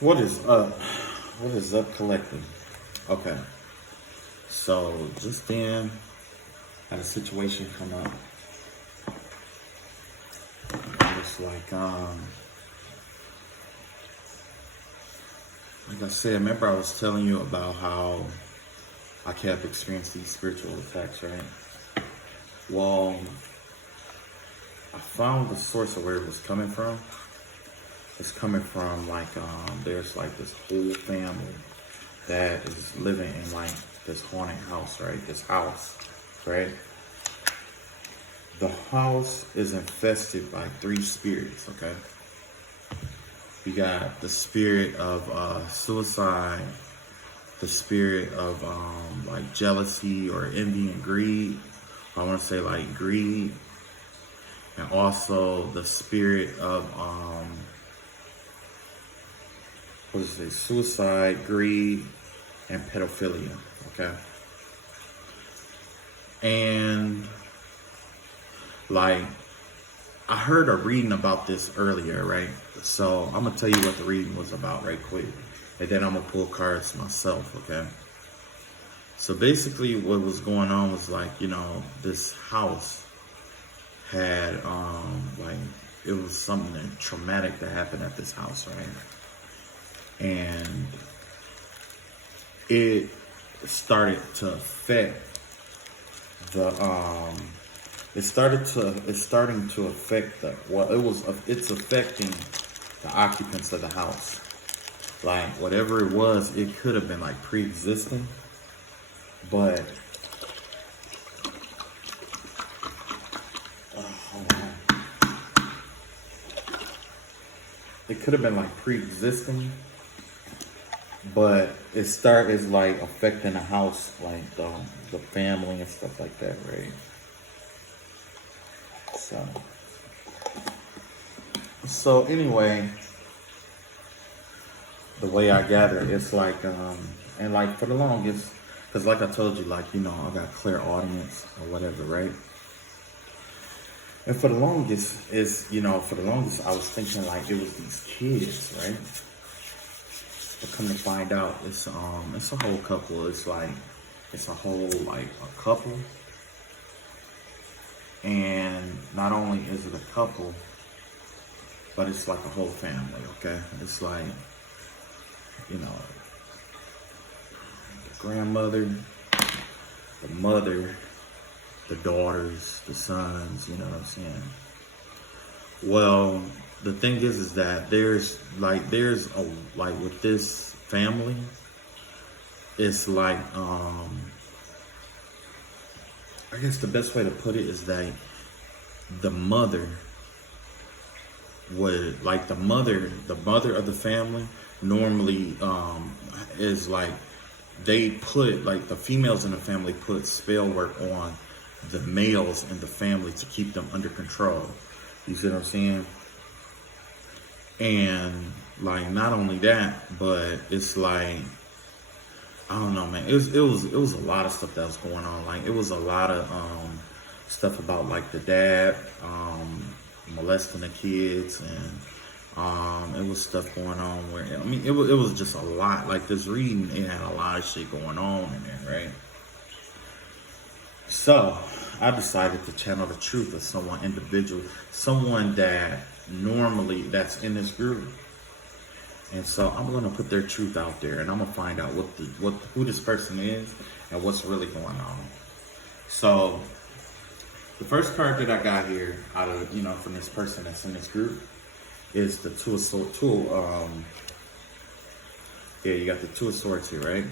What is up? What is up, collective? Okay, so just then had a situation come up. It's like I said, remember I was telling you about how I kept experiencing these spiritual attacks, right? Well, I found the source of where it was coming from. It's coming from there's like this whole family that is living in like this haunted house, right? This house, right? The house is infested by three spirits, okay? You got the spirit of suicide, the spirit of like jealousy or envy and greed. I want to say like greed, and also the spirit of what is it? Suicide, greed, and pedophilia. Okay, and like I heard a reading about this earlier, right? So I'm gonna tell you what the reading was about right quick, and then I'm gonna pull cards myself. Okay. So basically, what was going on was this house had like it was something traumatic that happened at this house, right? And it started to affect the it's starting to affect it's affecting the occupants of the house. Like whatever it was, it could have been like pre-existing, but hold on. It could have been like pre-existing, but it's like affecting the house, like the family and stuff like that, right? So anyway, the way I gather, it's like and like for the longest, because like I told you, I got clear audience or whatever, right? And for the longest, I was thinking like it was these kids, right? But come to find out, it's a whole couple. It's a whole like a couple, and not only is it a couple, but it's like a whole family. Okay, it's like the grandmother, the mother, the daughters, the sons. You know what I'm saying? Well, the thing is that there's a like with this family, it's like I guess the best way to put it is that the mother would like the mother of the family normally is like they put like the females in the family put spell work on the males in the family to keep them under control. You see what I'm saying? And like not only that, but it's like I don't know, man. It was a lot of stuff that was going on. Like it was a lot of stuff about like the dad molesting the kids, and it was stuff going on where it was just a lot. Like this reading, it had a lot of shit going on in there, right? So I decided to channel the truth of someone that normally that's in this group. And so I'm gonna put their truth out there, and I'm gonna find out who this person is and what's really going on. So the first card that I got here out of from this person that's in this group is the Two of Swords. Yeah, you got the Two of Swords here, right?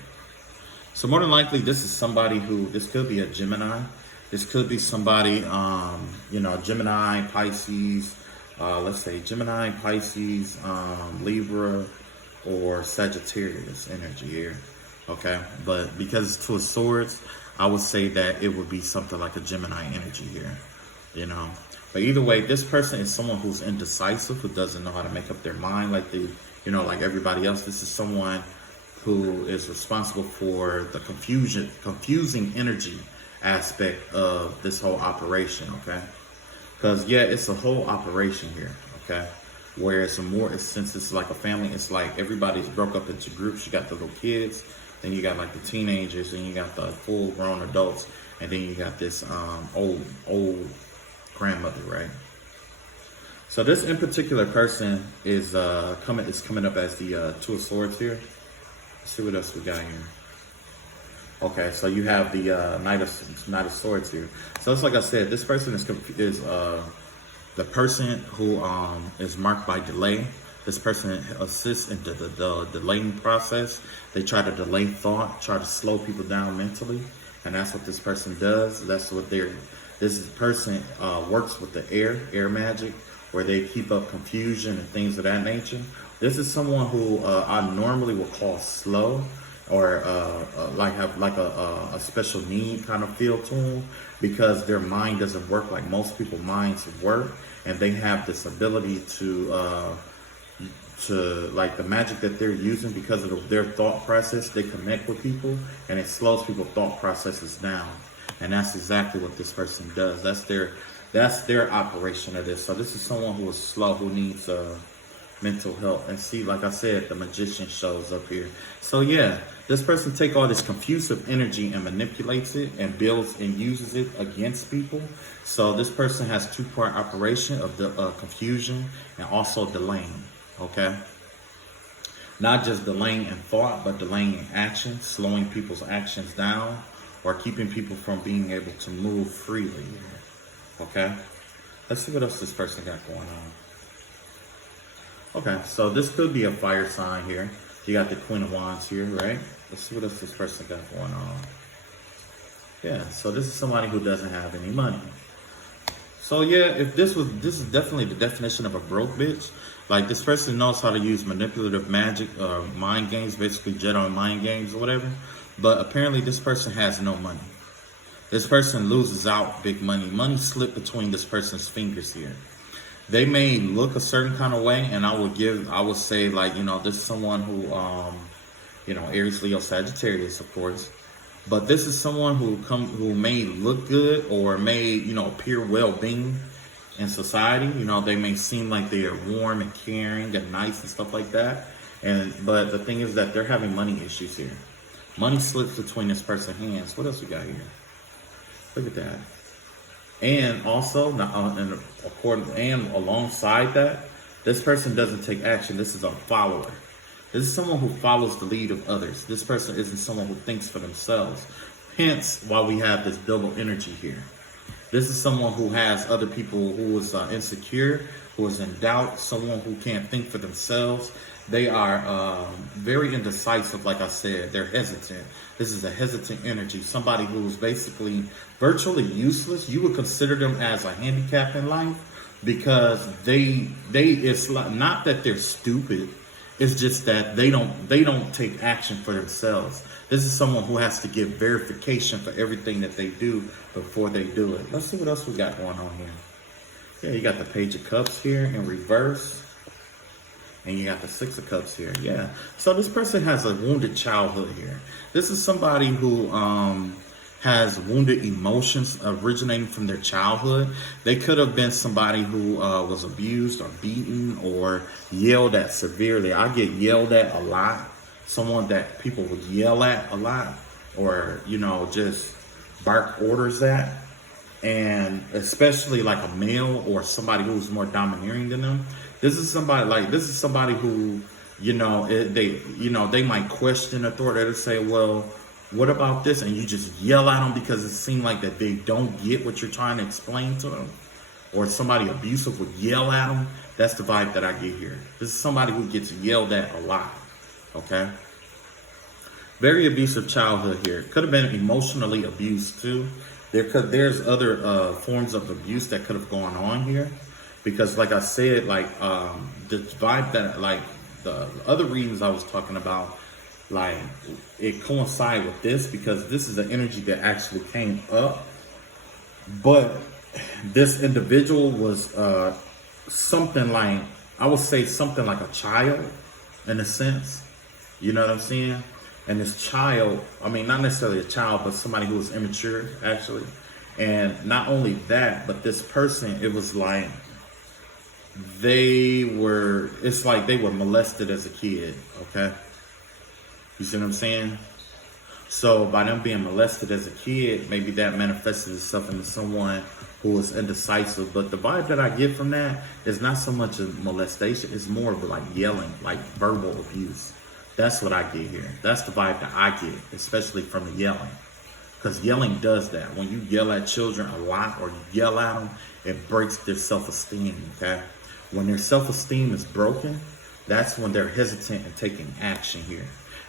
So more than likely, this could be a Gemini. This could be somebody, Gemini, Pisces. Let's say Gemini, Pisces, Libra, or Sagittarius energy here. Okay, but because it's Two of Swords, I would say that it would be something like a Gemini energy here. But either way, this person is someone who's indecisive, who doesn't know how to make up their mind like like everybody else. This is someone who is responsible for the confusing energy aspect of this whole operation, okay? Because, yeah, it's a whole operation here, okay? Whereas since it's like a family, it's like everybody's broke up into groups. You got the little kids, then you got like the teenagers, and you got the full grown adults, and then you got this old grandmother, right? So this in particular person is coming up as the Two of Swords here. Let's see what else we got here. Okay, so you have the Knight of Swords here. So it's like I said, this person is the person who is marked by delay. This person assists in the delaying process. They try to delay thought, try to slow people down mentally, and that's what this person does. That's what this person works with the air magic, where they keep up confusion and things of that nature. This is someone who I normally would call slow, or have like a special need kind of feel to them, because their mind doesn't work like most people's minds work, and they have this ability to like the magic that they're using, because of their thought process, they connect with people and it slows people's thought processes down. And that's exactly what this person does. That's their operation of this. So this is someone who is slow, who needs mental help. And see, like I said, the magician shows up here. So yeah, this person take all this confusive energy and manipulates it and builds and uses it against people. So this person has two-part operation of the confusion and also delaying. Okay, not just delaying in thought, but delaying in action, slowing people's actions down, or keeping people from being able to move freely. Okay, let's see what else this person got going on. Okay, so this could be a fire sign here. You got the Queen of Wands here, right? Let's see what else this person got going on. Yeah, so this is somebody who doesn't have any money. So yeah, if this is definitely the definition of a broke bitch. Like, this person knows how to use manipulative magic, mind games, basically Jedi mind games or whatever. But apparently this person has no money. This person loses out big money. Money slipped between this person's fingers here. They may look a certain kind of way, and I would say, like, this is someone who, Aries, Leo, Sagittarius, of course. But this is someone who may look good, or may, appear well-being in society. They may seem like they are warm and caring and nice and stuff like that. But the thing is that they're having money issues here. Money slips between this person's hands. What else we got here? Look at that. And also, and alongside that, this person doesn't take action. This is a follower. This is someone who follows the lead of others. This person isn't someone who thinks for themselves. Hence, why we have this double energy here. This is someone who has other people who is insecure, who is in doubt, someone who can't think for themselves. They are very indecisive, like I said. They're hesitant. This is a hesitant energy. Somebody who is basically virtually useless. You would consider them as a handicap in life, because it's not that they're stupid. It's just that they don't take action for themselves. This is someone who has to give verification for everything that they do before they do it. Let's see what else we got going on here. Yeah, you got the Page of Cups here in reverse. And you got the Six of Cups here. Yeah. So this person has a wounded childhood here. This is somebody who has wounded emotions originating from their childhood. They could have been somebody who was abused or beaten or yelled at severely. I get yelled at a lot. Someone that people would yell at a lot, or, just bark orders at. And especially like a male or somebody who's more domineering than them. This is somebody who, they might question authority. They'll say, well, what about this? And you just yell at them because it seems like that they don't get what you're trying to explain to them. Or somebody abusive would yell at them. That's the vibe that I get here. This is somebody who gets yelled at a lot. Okay? Very abusive childhood here. Could have been emotionally abused too. There's other forms of abuse that could have gone on here. Because like I said, the vibe that, the other reasons I was talking about, it coincide with this, because this is the energy that actually came up. But this individual was something like, I would say something like a child, in a sense. You know what I'm saying? And this child, not necessarily a child, but somebody who was immature, actually. And not only that, but this person, it was like, it's like they were molested as a kid, okay? You see what I'm saying? So by them being molested as a kid, maybe that manifested itself into someone who was indecisive. But the vibe that I get from that is not so much a molestation, it's more of like yelling, like verbal abuse. That's what I get here. That's the vibe that I get, especially from the yelling. Because yelling does that. When you yell at children a lot or you yell at them, it breaks their self-esteem, okay? When their self-esteem is broken, that's when they're hesitant in taking action here.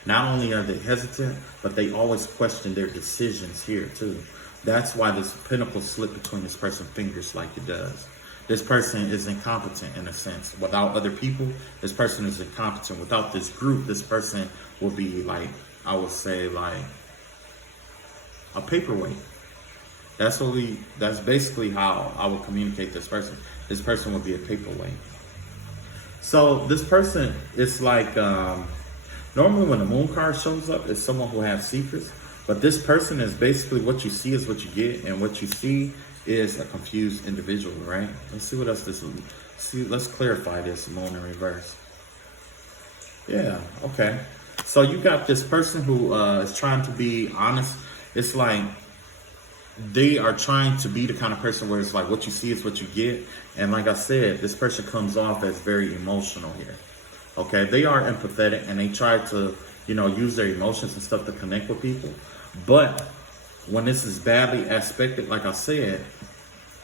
Not only are they hesitant, but they always question their decisions here too. That's why this pentacle slipped between this person's fingers like it does. This person is incompetent in a sense. Without other people, this person is incompetent. Without this group, this person will be like, I would say like a paperweight. That's basically how I would communicate this person. This person would be a paperweight. So this person is like, normally when the moon card shows up, it's someone who has secrets. But this person is basically what you see is what you get. And what you see is a confused individual, right? Let's see what else this is. Let's clarify this moon in reverse. Yeah, okay. So you got this person who is trying to be honest. It's like they are trying to be the kind of person where it's like what you see is what you get. And like I said, this person comes off as very emotional here. Okay, they are empathetic and they try to, use their emotions and stuff to connect with people. But when this is badly aspected, like I said,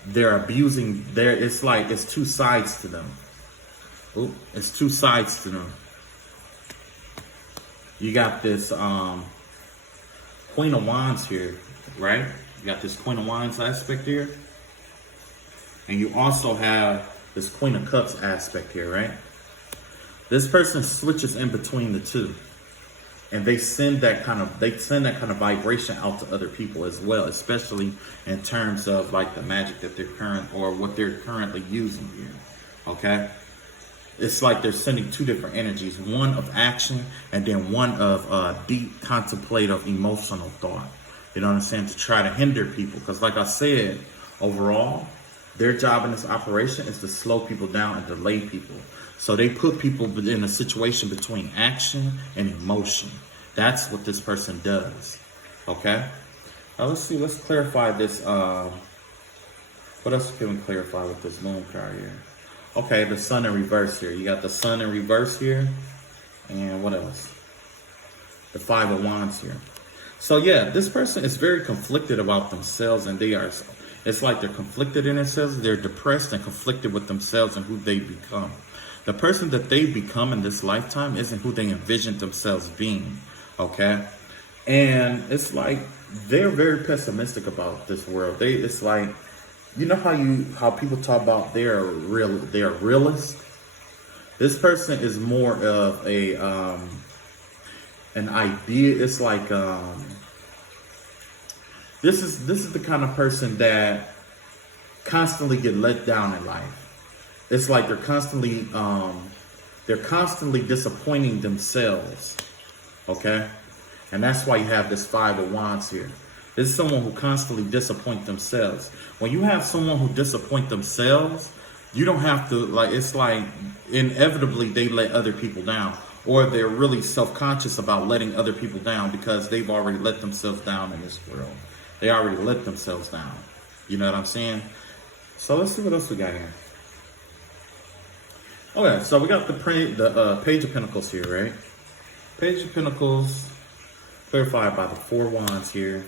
they're abusing it's like it's two sides to them. It's two sides to them. You got this Queen of Wands here, right? You got this Queen of Wands aspect here. And you also have this Queen of Cups aspect here, right? This person switches in between the two. And they send that kind of vibration out to other people as well, especially in terms of like the magic that what they're currently using here. Okay? It's like they're sending two different energies, one of action and then one of deep contemplative emotional thought. You know what I'm saying? To try to hinder people. Because like I said, overall, their job in this operation is to slow people down and delay people. So they put people in a situation between action and emotion. That's what this person does. Okay? Now let's see. Let's clarify this. What else can we clarify with this moon card here? Okay, the sun in reverse here. You got the sun in reverse here. And what else? The Five of Wands here. So yeah, this person is very conflicted about themselves, and it's like they're conflicted in themselves. They're depressed and conflicted with themselves and who they become. The person that they become in this lifetime isn't who they envisioned themselves being, okay? And it's like they're very pessimistic about this world. It's like, you know how people talk about they're realist? This person is more of an idea. It's like this is the kind of person that constantly get let down in life. It's like they're constantly disappointing themselves. Okay? And that's why you have this Five of Wands here. This is someone who constantly disappoints themselves. When you have someone who disappoints themselves, you don't have to, it's like inevitably they let other people down. Or they're really self-conscious about letting other people down because they've already let themselves down in this world. They already let themselves down. You know what I'm saying? So let's see what else we got here. Okay, so we got the Page of Pentacles here, right? Page of Pentacles clarified by the Four Wands here.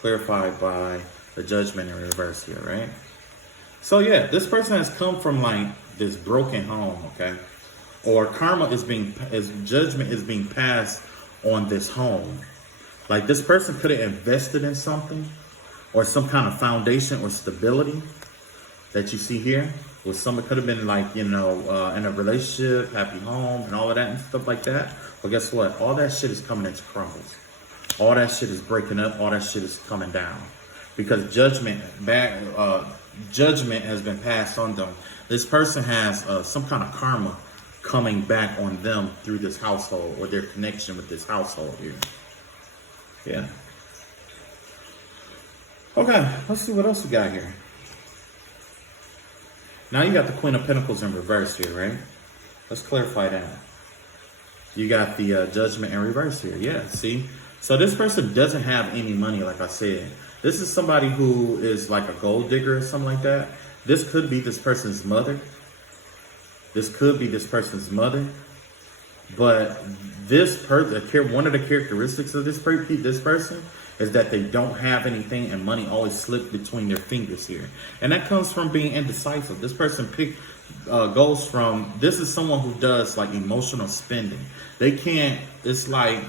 Clarified by the Judgment in reverse here, right? So yeah, this person has come from like this broken home, okay? Or judgment is being passed on this home. Like this person could have invested in something or some kind of foundation or stability that you see here. With someone could have been like, in a relationship, happy home and all of that and stuff like that. But guess what? All that shit is coming into crumbles. All that shit is breaking up. All that shit is coming down. Because judgment has been passed on them. This person has some kind of karma coming back on them through this household or their connection with this household here. Yeah. Okay, let's see what else we got here. Now you got the Queen of Pentacles in reverse here, right? Let's clarify that. You got the Judgment in reverse here. Yeah, see? So this person doesn't have any money, like I said. This is somebody who is like a gold digger or something like that. This could be this person's mother. This could be this person's mother. But this person, one of the characteristics of this person is that they don't have anything, and money always slips between their fingers here. And that comes from being indecisive. This person goes from, this is someone who does like emotional spending. They can't, it's like,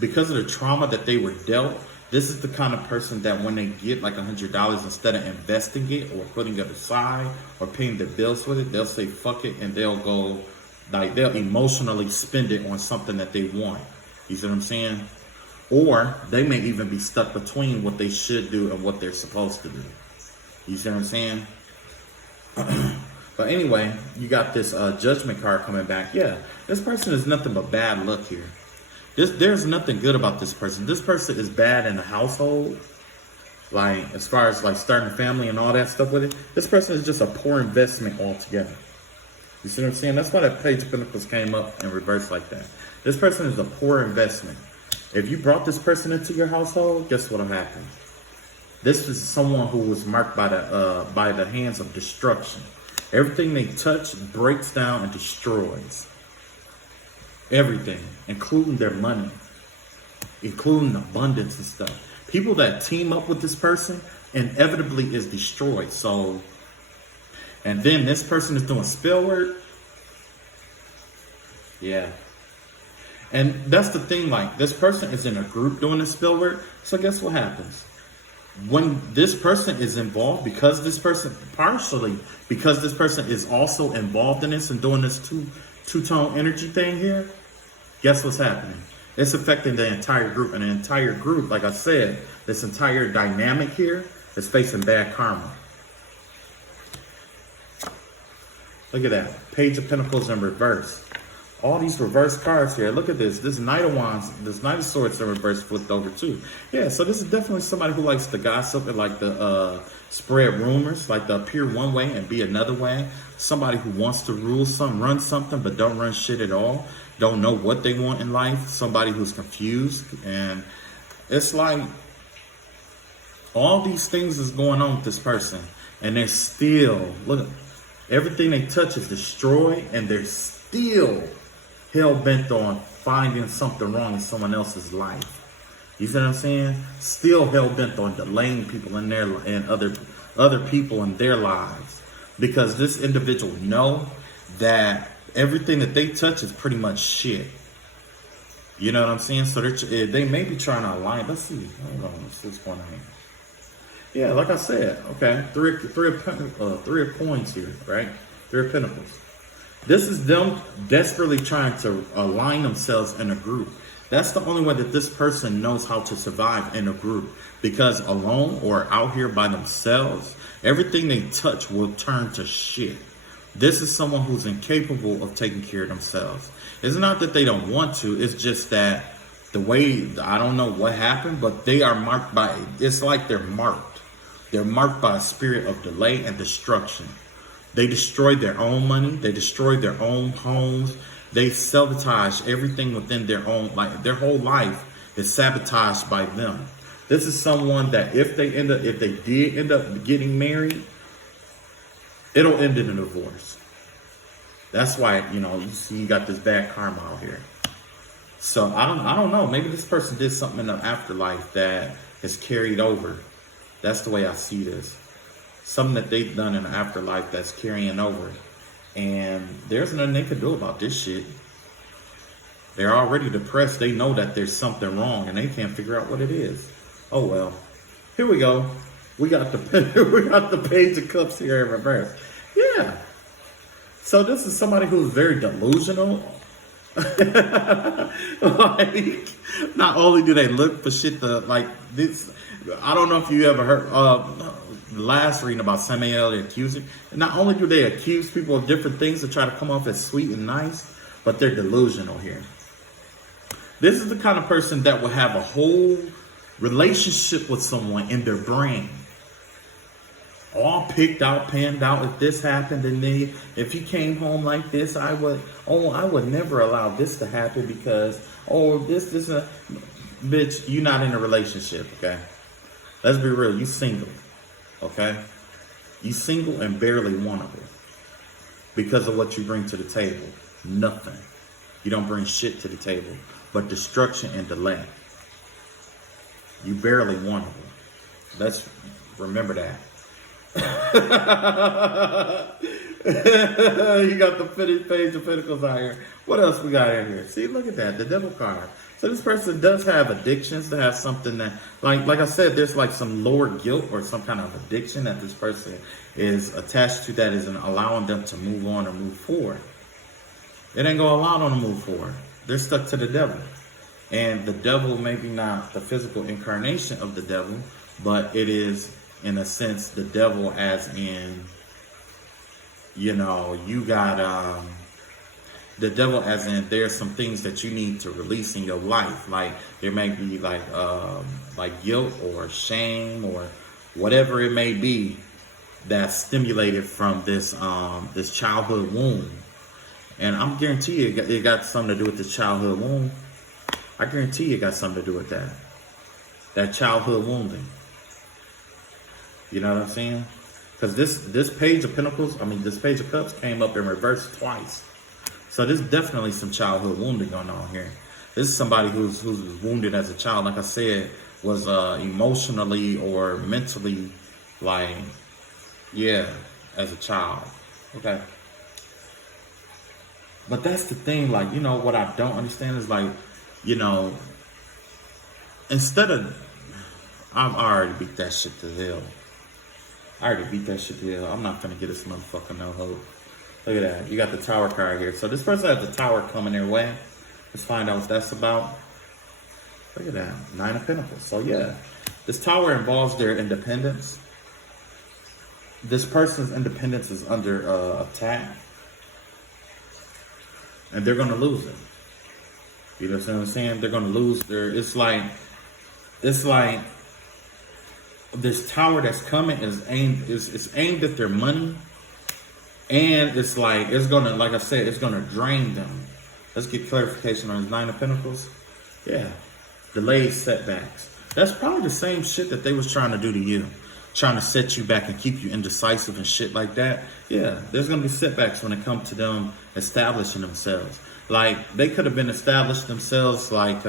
because of the trauma that they were dealt, this is the kind of person that when they get like $100, instead of investing it or putting it aside or paying their bills with it, they'll say fuck it, and they'll go, like, they'll emotionally spend it on something that they want. You see what I'm saying? Or they may even be stuck between what they should do and what they're supposed to do. You see what I'm saying? But anyway, you got this Judgment card coming back. Yeah, this person is nothing but bad luck here. There's nothing good about this person. This person is bad in the household. Like, as far as like starting a family and all that stuff with it. This person is just a poor investment altogether. You see what I'm saying? That's why that Page of Pentacles came up in reverse like that. This person is a poor investment. If you brought this person into your household, guess what'll happen? This is someone who was marked by the hands of destruction. Everything they touch breaks down and destroys. Everything, including their money, including abundance and stuff. People that team up with this person inevitably is destroyed. So, and then this person is doing spell work. Yeah. And that's the thing, like, this person is in a group doing the spell work. So guess what happens? When this person is involved, because this person, partially, because this person is also involved in this and doing this two-tone energy thing here, guess what's happening? It's affecting the entire group. And the entire group, like I said, this entire dynamic here is facing bad karma. Look at that. Page of Pentacles in reverse. All these reverse cards here. Look at this. This Knight of Wands, this Knight of Swords in reverse flipped over too. Yeah, so this is definitely somebody who likes to gossip and like to spread rumors, like to appear one way and be another way. Somebody who wants to rule something, run something, but don't run shit at all. Don't know what they want in life. Somebody who's confused. And it's like all these things is going on with this person. And they're still, look, everything they touch is destroyed, and they're still hell-bent on finding something wrong in someone else's life. You see what I'm saying? Still hell-bent on delaying people in their and other people in their lives. Because this individual know that everything that they touch is pretty much shit. You know what I'm saying? So they may be trying to align. Let's see. Hold on. Let's see what's going on here. Yeah, like I said, okay. Three of coins here, right? Three of Pentacles. This is them desperately trying to align themselves in a group. That's the only way that this person knows how to survive in a group. Because alone or out here by themselves, everything they touch will turn to shit. This is someone who's incapable of taking care of themselves. It's not that they don't want to. It's just that the way, I don't know what happened, but they are marked by, it's like they're marked. They're marked by a spirit of delay and destruction. They destroyed their own money. They destroyed their own homes. They sabotage everything within their own life. Their whole life is sabotaged by them. This is someone that if they did end up getting married, it'll end in a divorce. That's why, you know, you see you got this bad karma out here. So I don't know. Maybe this person did something in the afterlife that is carried over. That's the way I see this. Something that they've done in the afterlife that's carrying over. And there's nothing they can do about this shit. They're already depressed. They know that there's something wrong and they can't figure out what it is. Oh well. Here we go. We got the Page of Cups here in reverse. Yeah. So this is somebody who's very delusional. Like, not only do they look for shit to like this. I don't know if you ever heard last reading about Samuel the Accuser. Not only do they accuse people of different things to try to come off as sweet and nice, but they're delusional here. This is the kind of person that will have a whole relationship with someone in their brain. all picked out, panned out. If this happened and then if he came home like this, I would never allow this to happen because, bitch, you not in a relationship, okay? Let's be real, you single, okay? You single and barely wantable because of what you bring to the table. Nothing. You don't bring shit to the table, but destruction and delay. You barely wantable. Let's remember that. You got the finished page of Pentacles out here. What else we got in here? See, look at that, the Devil card. So this person does have addictions. They have something that, like I said, there's like some lower guilt or some kind of addiction that this person is attached to that isn't allowing them to move on or move forward. It ain't gonna allow them to move forward. They're stuck to the devil. And the devil, maybe not the physical incarnation of the devil, but it is, in a sense, the devil as in, you know, you got the devil as in there's some things that you need to release in your life. Like there may be like guilt or shame or whatever it may be that's stimulated from this this childhood wound. And I'm guarantee you it got something to do with this childhood wound. I guarantee you it got something to do with that. That childhood wounding. You know what I'm saying? Because this page of Pentacles, this page of Cups came up in reverse twice. So there's definitely some childhood wounding going on here. This is somebody who's wounded as a child, like I said, was emotionally or mentally, like, yeah, as a child. Okay. But that's the thing, like, you know, what I don't understand is like, you know, instead of, I already beat that shit to hell. I already beat that shit to hell. I'm not gonna get this motherfucker no hope. Look at that. You got the Tower card here. So this person has the Tower coming their way. Let's find out what that's about. Look at that. 9 of Pentacles. So yeah, this Tower involves their independence. This person's independence is under attack. And they're going to lose it. You know what I'm saying? They're going to lose their, it's like this Tower that's coming is aimed at their money. And it's like, it's going to, like I said, it's going to drain them. Let's get clarification on this 9 of Pentacles. Yeah. Delayed setbacks. That's probably the same shit that they was trying to do to you. Trying to set you back and keep you indecisive and shit like that. Yeah, there's going to be setbacks when it comes to them establishing themselves. Like, they could have been established themselves, like,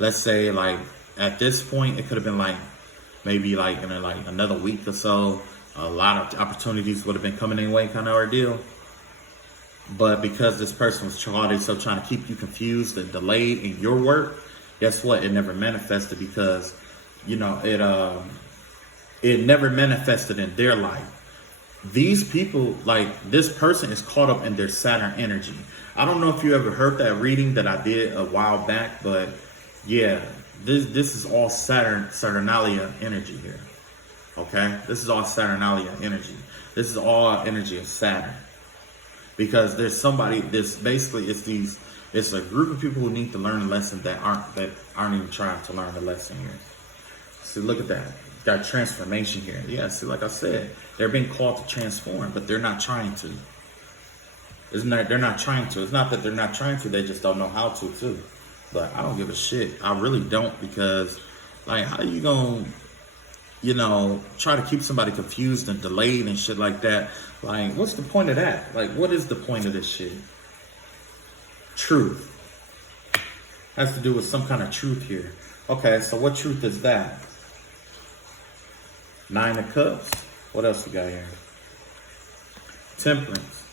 let's say, like, at this point, it could have been, like, maybe, like, in, like, another week or so. A lot of opportunities would have been coming their way, kind of ordeal. But because this person was trying to keep you confused and delayed in your work, guess what? It never manifested because, you know, it never manifested in their life. These people, like this person is caught up in their Saturn energy. I don't know if you ever heard that reading that I did a while back, but yeah, this is all Saturnalia energy here. Okay? This is all Saturnalia energy. This is all energy of Saturn. Because there's somebody, it's a group of people who need to learn a lesson that aren't even trying to learn the lesson here. See, look at that. Got transformation here. Yeah, see, like I said, they're being called to transform, but they're not trying to. They're not trying to. It's not that they're not trying to, they just don't know how to, too. But I don't give a shit. I really don't, because, like, how you gonna, you know, try to keep somebody confused and delayed and shit like that? Like, what's the point of that? Like, what is the point of this shit? Truth. Has to do with some kind of truth here. Okay, so what truth is that? 9 of Cups. What else we got here? Temperance.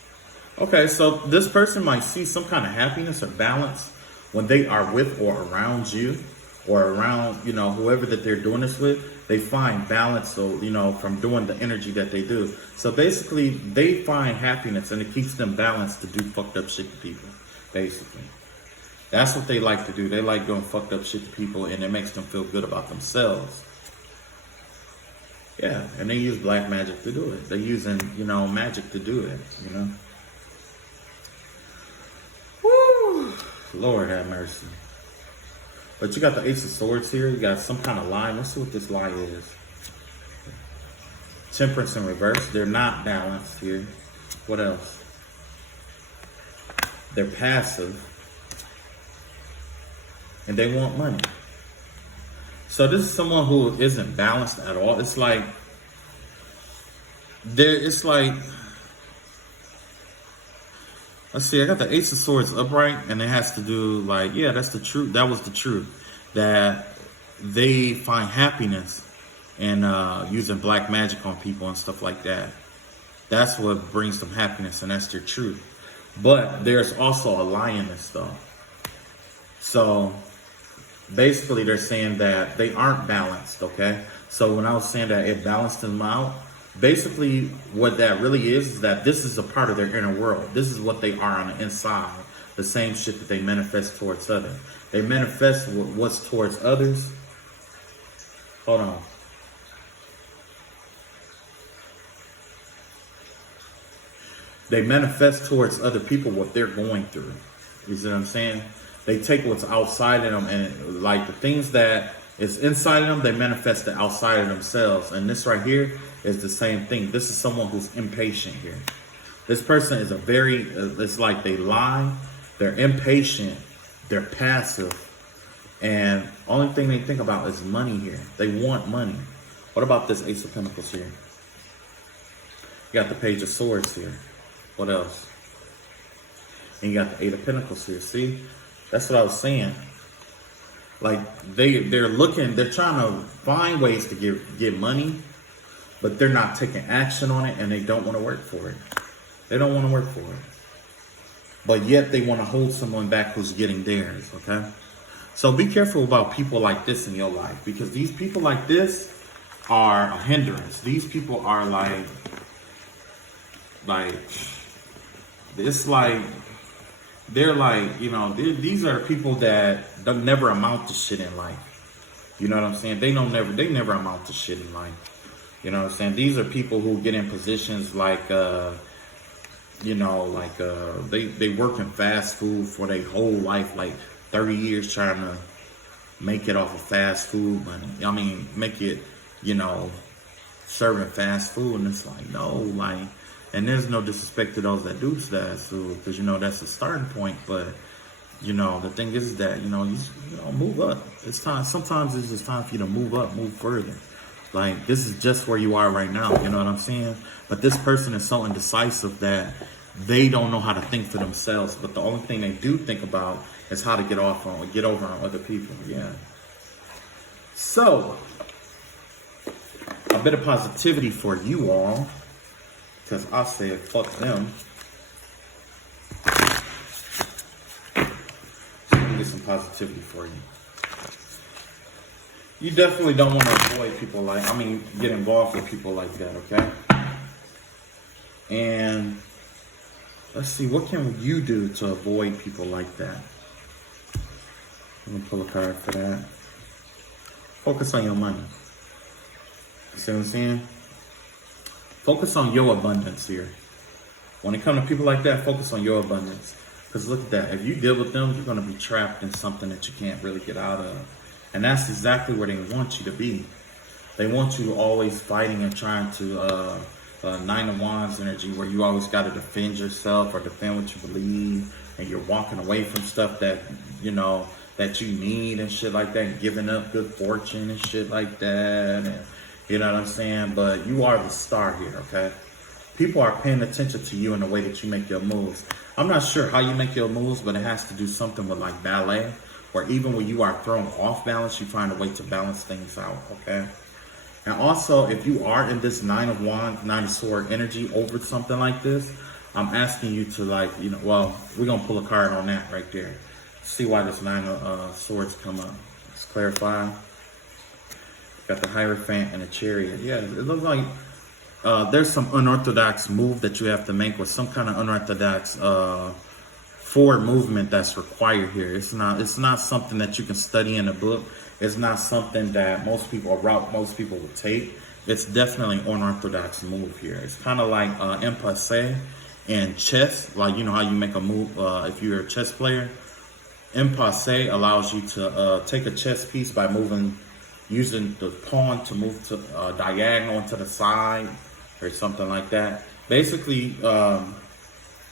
Okay, so this person might see some kind of happiness or balance when they are with or around you, or around, you know, whoever that they're doing this with. They find balance, so, you know, from doing the energy that they do. So basically, they find happiness and it keeps them balanced to do fucked up shit to people, basically. That's what they like to do. They like doing fucked up shit to people, and it makes them feel good about themselves. Yeah, and they use black magic to do it. They're using, you know, magic to do it, you know. Woo! Lord have mercy. But you got the Ace of Swords here. You got some kind of lie. Let's see what this lie is. Temperance in reverse. They're not balanced here. What else? They're passive. And they want money. So this is someone who isn't balanced at all. It's like, let's see, I got the Ace of Swords upright, and it has to do like, yeah, that's the truth. That was the truth. That they find happiness in using black magic on people and stuff like that. That's what brings them happiness, and that's their truth. But there's also a lie in this, though. So basically, they're saying that they aren't balanced, okay? So when I was saying that it balanced them out, basically what that really is that this is a part of their inner world. This is what they are on the inside. The same shit that they manifest towards others. They manifest what's towards others. Hold on. They manifest towards other people what they're going through. You see what I'm saying? They take what's outside of them, and like the things that is inside of them, they manifest it outside of themselves. And this right here is the same thing. This is someone who's impatient here. This person is it's like they lie, they're impatient, they're passive, and only thing they think about is money here. They want money. What about this Ace of Pentacles here? You got the Page of Swords here. What else? And you got the Eight of Pentacles here. See? That's what I was saying. Like they're trying to find ways to get money, but they're not taking action on it, and they don't want to work for it. They don't want to work for it. But yet they want to hold someone back who's getting theirs, okay? So be careful about people like this in your life, because these people like this are a hindrance. These people are they're like, you know, these are people that don't never amount to shit in life. You know what I'm saying? They never amount to shit in life. You know what I'm saying? These are people who get in positions like, you know, like they work in fast food for their whole life, like 30 years trying to make it off of fast food money. I mean, make it, you know, serving fast food, and it's like, no, like. And there's no disrespect to those that do that, so, because, you know, that's the starting point. But, you know, the thing is that, you know, move up. It's time. Sometimes it's just time for you to move up, move further. Like, this is just where you are right now. You know what I'm saying? But this person is so indecisive that they don't know how to think for themselves. But the only thing they do think about is how to get over on other people. Yeah. So, a bit of positivity for you all. Because I said, fuck them. So let me get some positivity for you. You definitely don't want to avoid people get involved with people like that, okay? And let's see, what can you do to avoid people like that? Let me pull a card for that. Focus on your money. See what I'm saying? Focus on your abundance here. When it comes to people like that, focus on your abundance. Because look at that. If you deal with them, you're going to be trapped in something that you can't really get out of. And that's exactly where they want you to be. They want you always fighting and trying to, Nine of Wands energy, where you always got to defend yourself or defend what you believe. And you're walking away from stuff that, you know, that you need and shit like that. And giving up good fortune and shit like that. And, you know what I'm saying? But you are the star here, okay? People are paying attention to you in the way that you make your moves. I'm not sure how you make your moves, but it has to do something with like ballet, or even when you are thrown off balance, you find a way to balance things out, okay? And also, if you are in this Nine of Wands, Nine of Swords energy over something like this, I'm asking you to like, you know, well, we're going to pull a card on that right there. See why this Nine of Swords come up. Let's clarify. Got the Hierophant and the Chariot. Yeah, it looks like there's some unorthodox move that you have to make, or some kind of unorthodox forward movement that's required here. It's not something that you can study in a book. It's not something that a route most people would take. It's definitely an unorthodox move here. It's kind of like impasse in chess. Like, you know how you make a move if you're a chess player. Impasse allows you to take a chess piece by moving using the pawn to move to diagonal into the side or something like that. Basically,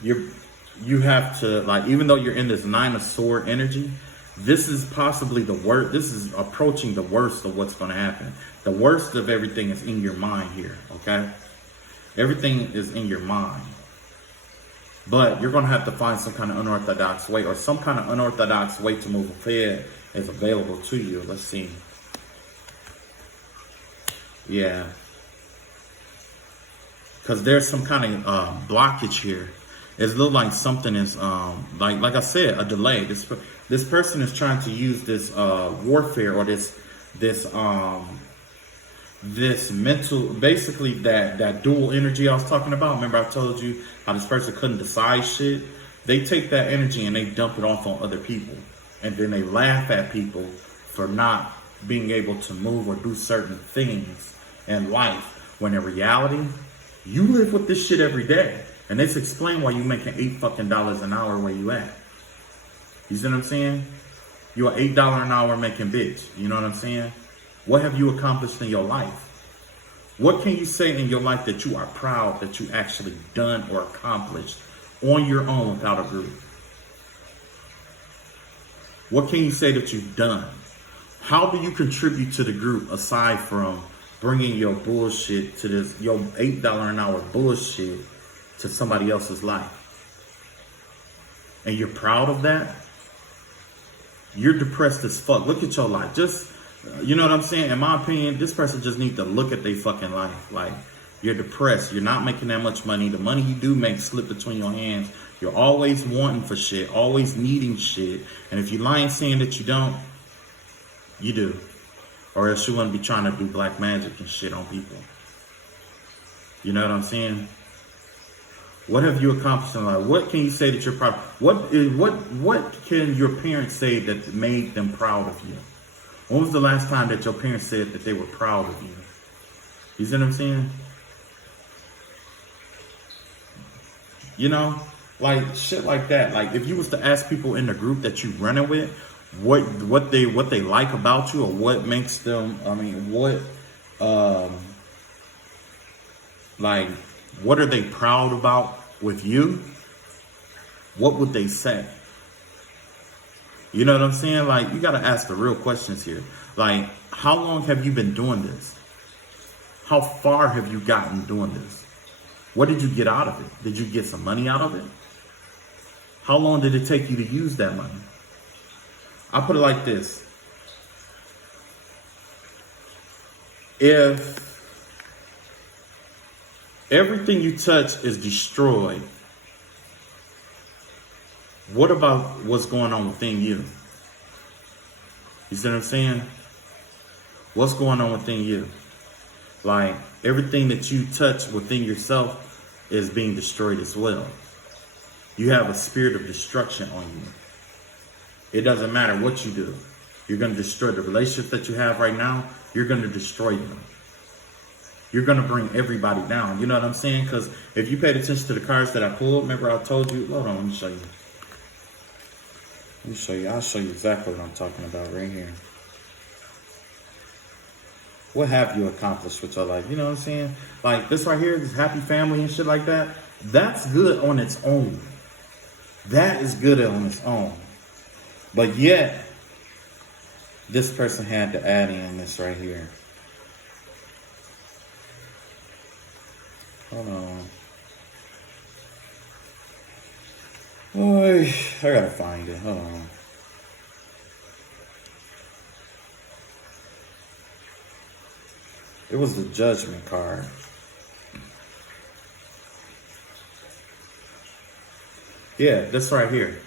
you have to, like, even though you're in this 9 of sword energy, this is possibly the worst. This is approaching the worst of what's going to happen. The worst of everything is in your mind here, okay? Everything is in your mind. But you're going to have to find some kind of unorthodox way, or some kind of unorthodox way to move ahead is available to you. Let's see. Yeah. Because there's some kind of blockage here. It looks like something is, like I said, a delay. This person is trying to use this warfare, or this mental, basically that dual energy I was talking about. Remember I told you how this person couldn't decide shit? They take that energy and they dump it off on other people. And then they laugh at people for not being able to move or do certain things in life. When in reality, you live with this shit every day. And let's explain why you making $8 an hour where you at. You see what I'm saying? You're an $8 an hour making bitch. You know what I'm saying? What have you accomplished in your life? What can you say in your life that you are proud that you actually done or accomplished on your own without a group? What can you say that you've done? How do you contribute to the group aside from bringing your bullshit to this, your $8 an hour bullshit to somebody else's life? And you're proud of that? You're depressed as fuck. Look at your life. Just, you know what I'm saying? In my opinion, this person just needs to look at their fucking life. Like, you're depressed. You're not making that much money. The money you do make slip between your hands. You're always wanting for shit, always needing shit. And if you're lying saying that you don't, you do. Or else you wouldn't be trying to do black magic and shit on people. You know what I'm saying? What have you accomplished in life? What can you say that you're proud of? What can your parents say that made them proud of you? When was the last time that your parents said that they were proud of you? You see what I'm saying? You know, like shit like that. Like if you was to ask people in the group that you running with, what they like about you, or what makes them, I mean, like what are they proud about with you? What would they say? You know what I'm saying? Like, you got to ask the real questions here. Like, how long have you been doing this? How far have you gotten doing this? What did you get out of it? Did you get some money out of it? How long did it take you to use that money? I'll put it like this. If everything you touch is destroyed, what about what's going on within you? You see what I'm saying? What's going on within you? Like, everything that you touch within yourself is being destroyed as well. You have a spirit of destruction on you. It doesn't matter what you do. You're going to destroy the relationships that you have right now. You're going to destroy them. You're going to bring everybody down. You know what I'm saying? Because if you paid attention to the cards that I pulled, remember I told you, hold on, let me show you. Let me show you. I'll show you exactly what I'm talking about right here. What have you accomplished with your life? You know what I'm saying? Like this right here, this happy family and shit like that. That's good on its own. That is good on its own. But yet, this person had to add in this right here. Hold on. Oy, I gotta find it. Hold on. It was the Judgment card. Yeah, this right here.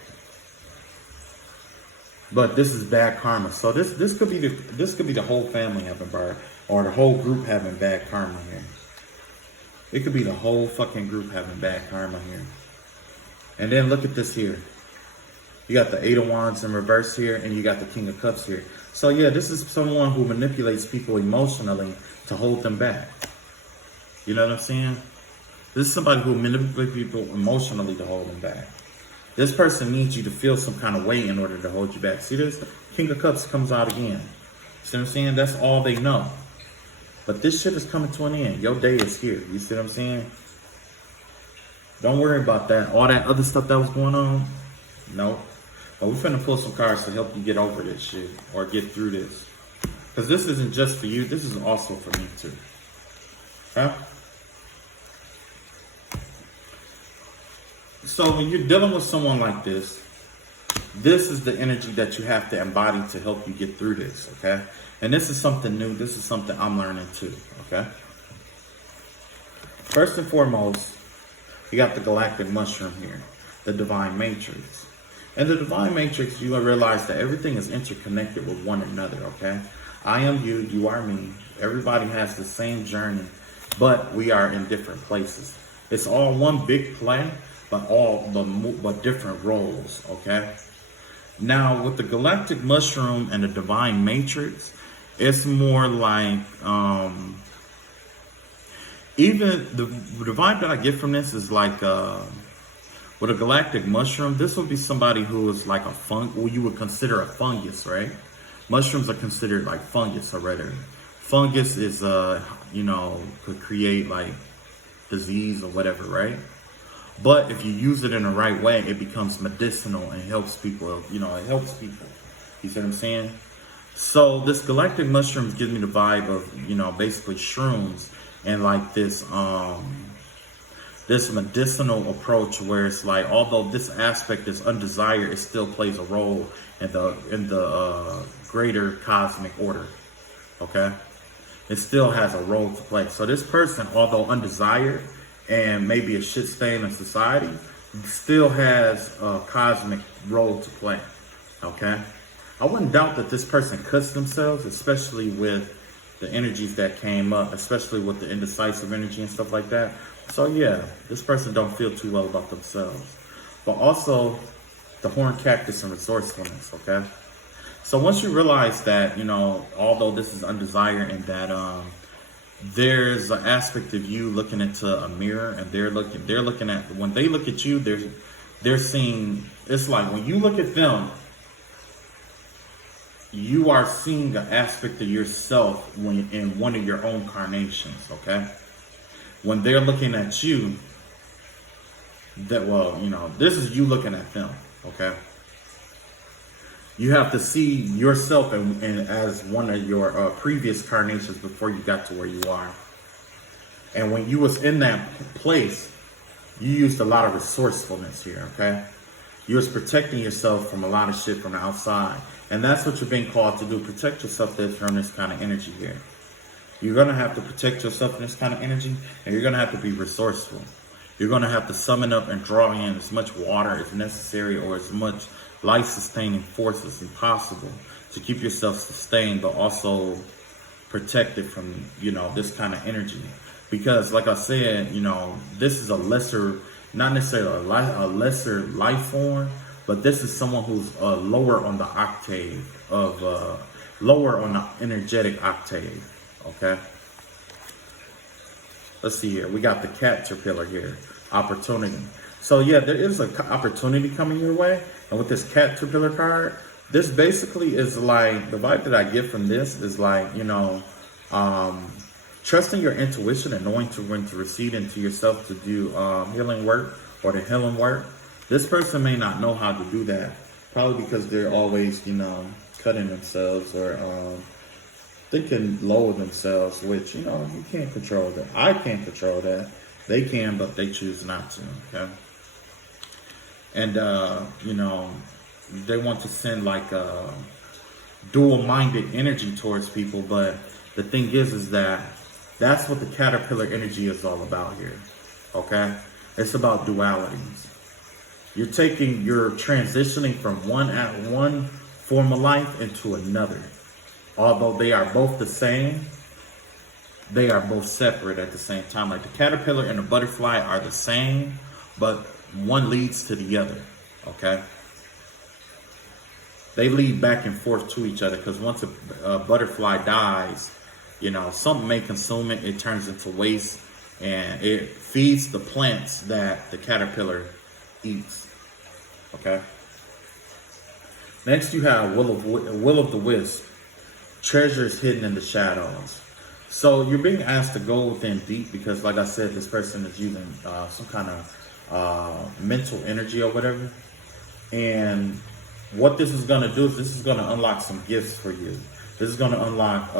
But this is bad karma. So this could be the whole family having bad, or the whole group having bad karma here. It could be the whole fucking group having bad karma here. And then look at this here. You got the 8 of Wands in reverse here, and you got the King of Cups here. So yeah, this is someone who manipulates people emotionally to hold them back. You know what I'm saying? This is somebody who manipulates people emotionally to hold them back. This person needs you to feel some kind of way in order to hold you back. See this? King of Cups comes out again. See what I'm saying? That's all they know. But this shit is coming to an end. Your day is here. You see what I'm saying? Don't worry about that. All that other stuff that was going on. No. But we're finna pull some cards to help you get over this shit. Or get through this. Because this isn't just for you. This is also for me too. Okay? So when you're dealing with someone like this is the energy that you have to embody to help you get through this, okay? And this is something new. This is something I'm learning too, okay? First and foremost, you got the galactic mushroom here, the divine matrix. In the divine matrix, you will realize that everything is interconnected with one another, okay? I am you, you are me. Everybody has the same journey, but we are in different places. It's all one big play, but different roles, okay? Now, with the galactic mushroom and the divine matrix, it's more like, even the vibe that I get from this is like, with a galactic mushroom, this would be somebody who is like who you would consider a fungus, right? Mushrooms are considered like fungus already. Fungus is, could create like disease or whatever, right? But if you use it in the right way, it becomes medicinal and helps people, it helps people. You see what I'm saying? So this galactic mushroom gives me the vibe of, basically shrooms and like this medicinal approach where it's like, although this aspect is undesired, it still plays a role in the greater cosmic order. Okay? It still has a role to play. So this person, although undesired and maybe a shit stain in society, still has a cosmic role to play. Okay? I wouldn't doubt that this person cuts themselves, especially with the energies that came up, especially with the indecisive energy and stuff like that. So yeah, this person don't feel too well about themselves. But also the horned cactus and resourcefulness, okay? So once you realize that, although this is undesired and that there's an aspect of you looking into a mirror and they're looking at, when they look at you, they're seeing, it's like when you look at them, you are seeing an aspect of yourself when in one of your own carnations, okay? When they're looking at you, this is you looking at them, okay? You have to see yourself and as one of your previous carnations before you got to where you are. And when you was in that place, you used a lot of resourcefulness here, okay? You was protecting yourself from a lot of shit from the outside. And that's what you're being called to do. Protect yourself from this kind of energy here. You're going to have to protect yourself from this kind of energy. And you're going to have to be resourceful. You're going to have to summon up and draw in as much water as necessary or as much life-sustaining force as possible to keep yourself sustained, but also protected from, this kind of energy. Because like I said, this is a lesser, not necessarily a lesser life form, but this is someone who's lower on the octave of, lower on the energetic octave, okay? Let's see here. We got the caterpillar here, opportunity. So yeah, there is an opportunity coming your way. And with this caterpillar card, this basically is like, the vibe that I get from this is like, trusting your intuition and knowing when to recede into yourself to do healing work or the healing work. This person may not know how to do that, probably because they're always, cutting themselves or thinking low of themselves, which, you can't control that. I can't control that. They can, but they choose not to, okay? And, they want to send like a dual-minded energy towards people, but the thing is that that's what the caterpillar energy is all about here, okay? It's about dualities. You're transitioning from one form of life into another. Although they are both the same, they are both separate at the same time. Like the caterpillar and the butterfly are the same, but one leads to the other, okay? They lead back and forth to each other because once a butterfly dies, something may consume it, it turns into waste, and it feeds the plants that the caterpillar eats, okay? Next you have will of the wisp. treasures hidden in the shadows. So you're being asked to go within deep because, like I said, this person is using some kind of mental energy or whatever. And what this is going to do is this is going to unlock some gifts for you. This is going to unlock